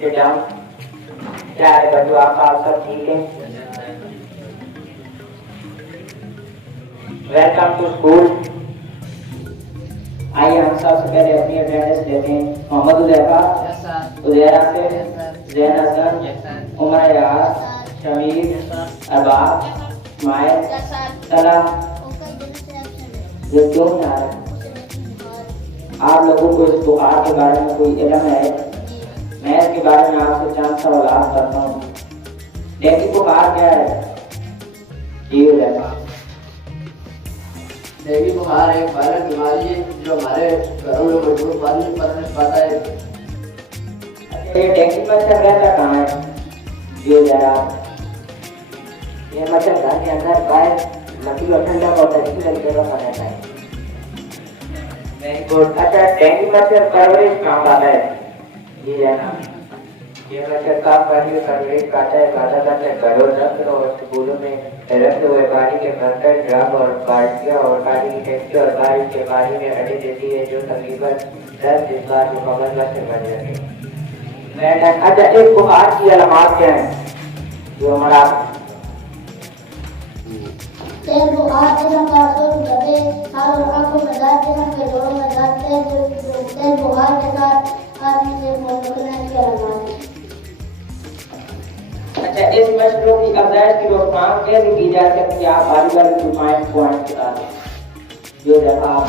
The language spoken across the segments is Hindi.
Sit down. क्या है बच्चों, आपका आप सब ठीक है? Welcome to school. आइए हम सबसे पहले अपनी अटेंडेंस लेते हैं। मोहम्मद उदैफा, उदैर आसिफ, जैन हसन, उमर यास, शमीर, अरबाब, इस्माइल, सलाह। ये क्यों नहीं आ रहा? आप लोगों को इस बुखार के बारे में कोई इल्म है? मैं इसके बारे में आपसे चंद सवाल करता हूँ। डेंगू बुखार क्या है? जी उदैफा। डेंगू बुखार एक वायरल बीमारी है जो हमारे घरों में मजबूत पानी पर पाता है। ये डेंगू मच्छर रहता कहाँ है? जी जरा। ये मच्छर घर के अंदर बाहर लकड़ी और ठंडा और तरीके जगह पर रहता है। Very good. अच्छा, डेंगू मच्छर परवरिश कहाँ पाता है? जी जरा। ये मच्छर का परवरिश पाता है ज्यादातर घरों, दफ्तर और स्कूलों में रखते हुए पानी के बर्तन, ड्रम और बाल्टियां और पानी की टैंकी और बारिश के पानी में अंडे देती है जो तकरीबन 10 दिन बाद मुकम्मल मच्छर बन जाते हैं। अच्छा, एक बुखार की अलामत क्या है जो हमारा? तेज बुखार जिसम का असर गले, साल और आंखों में दर्द, जिसम के जोड़ों में दर्द, तेज बुखार के साथ आदमी से निकलने की अलामत है। अच्छा, इस मच्छरों की अफजाइश की रोकथाम कैसे की जा सकती है? आप बारी पॉइंट बता दें जो जगह आप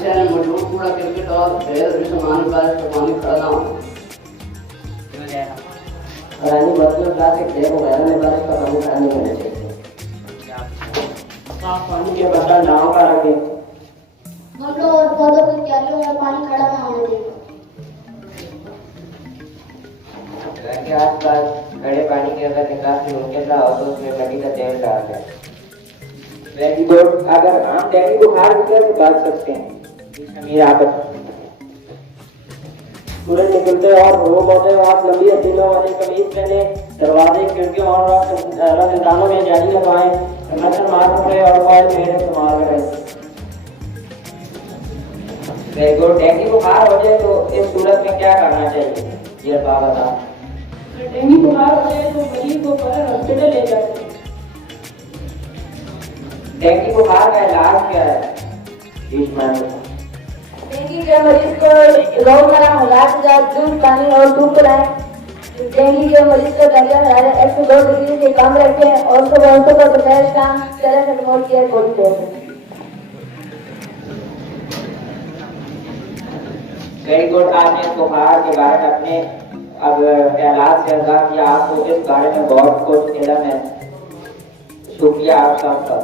शहर में मजबूत कूड़ा क्रिकेट और गैर सामान बारिश का पानी खड़ा ना हो। रानी बच्चों प्लास्टिक बैग वगैरह में बारिश का पानी खड़ा नहीं होना चाहिए। साफ पानी के बर्तन नाव का रखें। गमलों और पौधों की क्यारियों में पानी खड़ा ना होने दें। घर के आसपास खड़े पानी की अगर निकासी मुमकिन ना हो तो उसमें मिट्टी का तेल डाल दें। Very good. अगर हम डेंगू बुखार से कैसे बच सकते हैं? शमीर आप सूरज निकलते और रूम होते हैं, आप लंबी हथेलियों वाली कमीज पहने, दरवाजे खिड़कियों और रमजानों में जाली लगवाएं, मच्छर मार पड़े और कॉल फेरे इस्तेमाल करें। Very good. डेंगू बुखार हो जाए तो इस सूरत में क्या करना चाहिए? ये बात बता। डेंगू बुखार हो जाए तो मरीज को फौरन हॉस्पिटल ले जाते हैं। डेंगू बुखार का इलाज क्या है? डेंगू के मरीज को रोजमर्रा हालात का दूध, पानी और धूप पिलाएं। डेंगू के मरीज को दर्जा 102 डिग्री से कम रखें और सुबह दोपहर शाम पैरासिटामोल की गोली दें। Very good. आपने इस बुखार के बारे में अपने अब ख्यालात से आगाह किया। आपको इस बारे में बहुत कुछ इल्म है। शुक्रिया आप सबका।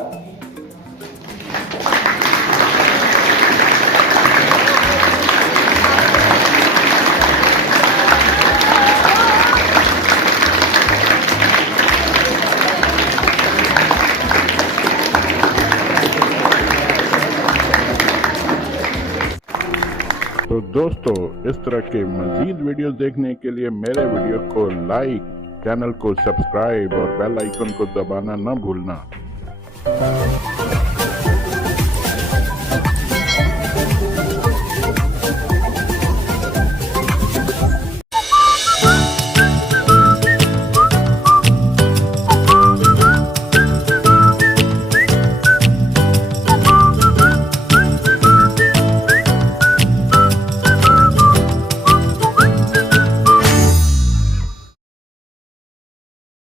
तो दोस्तों, इस तरह के मजीद वीडियोस देखने के लिए मेरे वीडियो को लाइक, चैनल को सब्सक्राइब और बेल आइकन को दबाना न भूलना।